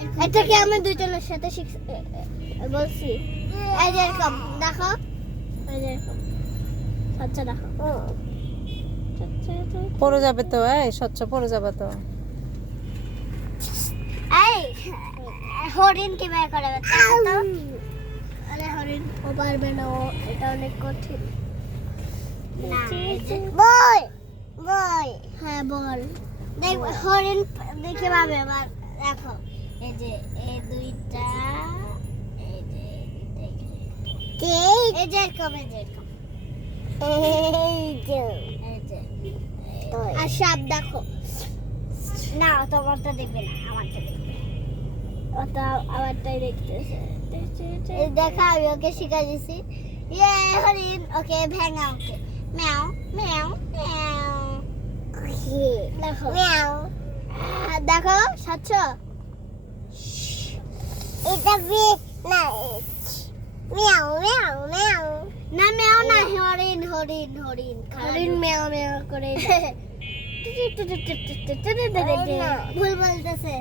এটা কি আমি দুইজনের সাথে বলছি? এই যে এরকম দেখো, এই যে এরকম আচ্ছা দেখো পড়ে যাবে তো, এই স্বচ্ছ পড়ে যাবে তো। এই হরিণ কি বের করে দেখো তো। আরে হরিণ ও পারবে না, এটা অনেক কঠিন। না বল বল, হ্যাঁ বল। দেখ হরিণ দেখে পাবে। এবার দেখো এই যে এই দুইটা, এই যে এই যে এরকম, এই যে এরকম, এই যে আর সাপ দেখো না, তোমারটা দেখবে না, আমারটা দেখবে। ওটা আমারটাই দেখতেছে। এই দেখা আমি ওকে শিখাই দিছি। ইয়ে হরিণ, ওকে ভেঙা, ওকে ম্যাও ম্যাও ম্যাও। দেখো ম্যাও, দেখো স্বচ্ছ। এটা না ম্যাও ম্যাও ম্যাও, না ম্যাও না, হরিণ হরিণ হরিণ হরিণ ম্যাও ম্যাও করে ভুল বলতেছে।